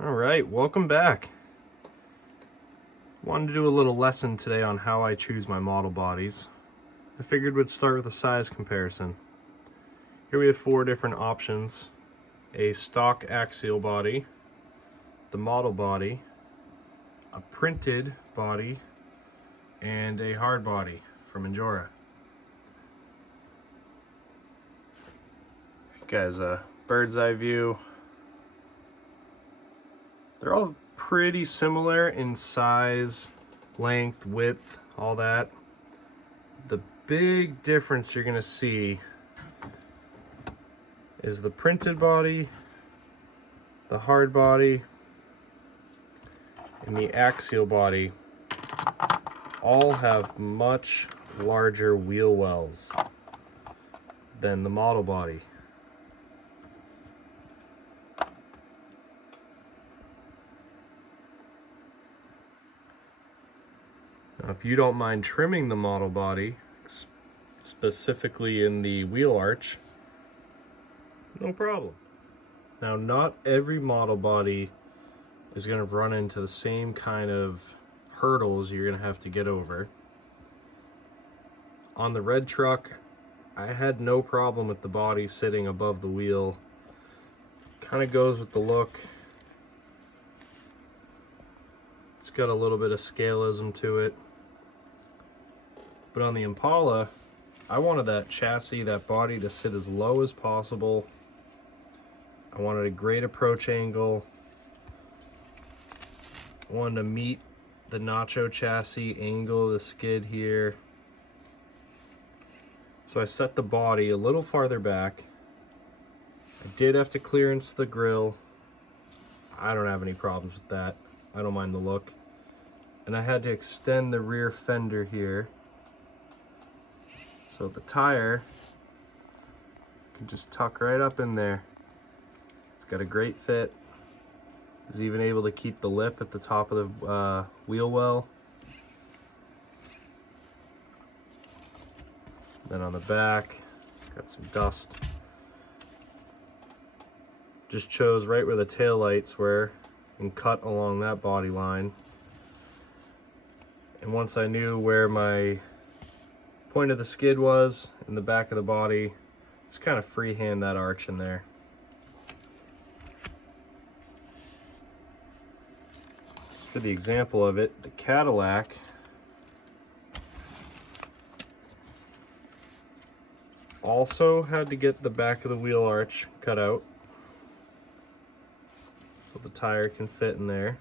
All right, welcome back. Wanted to do a little lesson today on how I choose my model bodies. I figured we'd start with a size comparison. Here we have 4 different options: a stock axial body, the model body, a printed body, and a hard body from Injora. Guys, a bird's eye view. They're all pretty similar in size, length, width, all that. The big difference you're gonna see is the printed body, the hard body, and the axial body all have much larger wheel wells than the model body. Now, if you don't mind trimming the model body, specifically in the wheel arch, no problem. Now, not every model body is going to run into the same kind of hurdles you're going to have to get over. On the red truck, I had no problem with the body sitting above the wheel. Kind of goes with the look. It's got a little bit of scaleism to it. But on the Impala, I wanted that chassis, that body, to sit as low as possible. I wanted a great approach angle. I wanted to meet the Nacho chassis angle of the skid here. So I set the body a little farther back. I did have to clearance the grille. I don't have any problems with that. I don't mind the look. And I had to extend the rear fender here, so the tire can just tuck right up in there. It's got a great fit. I was even able to keep the lip at the top of the wheel well. Then on the back, got some dust. Just chose right where the taillights were and cut along that body line. And once I knew where my point of the skid was in the back of the body, just kind of freehand that arch in there. Just for the example of it, the Cadillac also had to get the back of the wheel arch cut out so the tire can fit in there.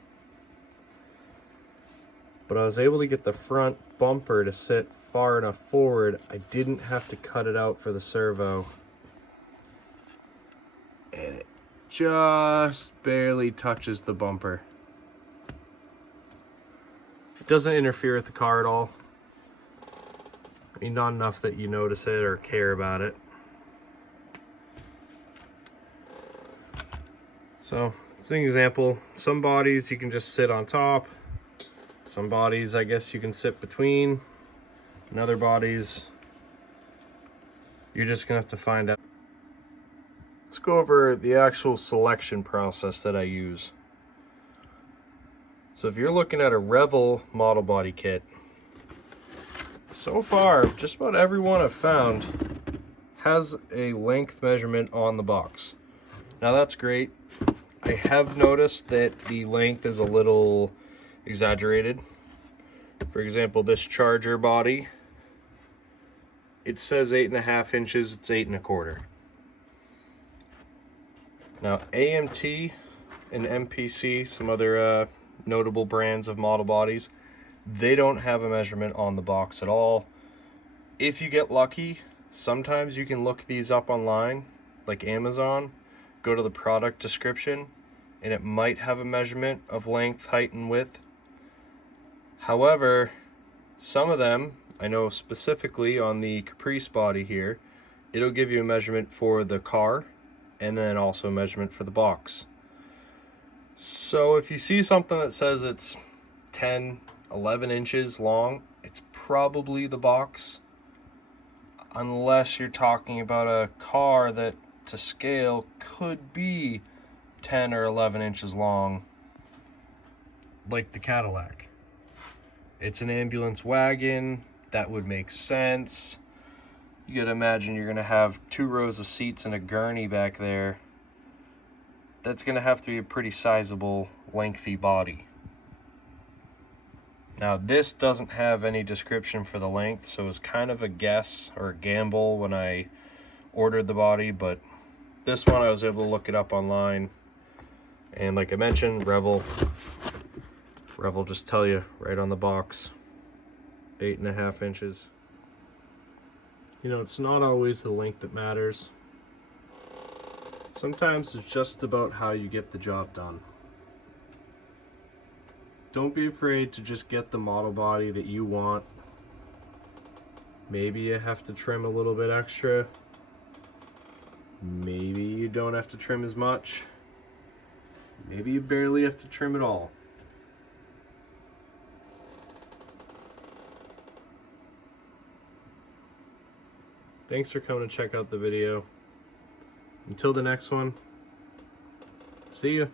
But I was able to get the front bumper to sit far enough forward, I didn't have to cut it out for the servo. And it just barely touches the bumper. It doesn't interfere with the car at all. I mean, not enough that you notice it or care about it. So, it's an example. Some bodies you can just sit on top. Some bodies, I guess, you can sit between. And other bodies, you're just gonna have to find out. Let's go over the actual selection process that I use. So if you're looking at a Revel model body kit, so far, just about everyone I've found has a length measurement on the box. Now that's great. I have noticed that the length is a little exaggerated. For example, this Charger body, it says 8.5 inches, it's 8.25. Now AMT and MPC, some other notable brands of model bodies, they don't have a measurement on the box at all. If you get lucky, sometimes you can look these up online, like Amazon, go to the product description, and it might have a measurement of length, height, and width. However, some of them, I know specifically on the Caprice body here, it'll give you a measurement for the car and then also a measurement for the box. So if you see something that says it's 10, 11 inches long, it's probably the box. Unless you're talking about a car that to scale could be 10 or 11 inches long like the Cadillac. It's an ambulance wagon. That would make sense. You gotta imagine you're gonna have 2 rows of seats and a gurney back there. That's gonna have to be a pretty sizable, lengthy body. Now this doesn't have any description for the length, so it was kind of a guess or a gamble when I ordered the body, but this one I was able to look it up online. And like I mentioned, Revel just tell you right on the box, 8.5 inches. You know, it's not always the length that matters. Sometimes it's just about how you get the job done. Don't be afraid to just get the model body that you want. Maybe you have to trim a little bit extra. Maybe you don't have to trim as much. Maybe you barely have to trim at all. Thanks for coming to check out the video. Until the next one, see ya.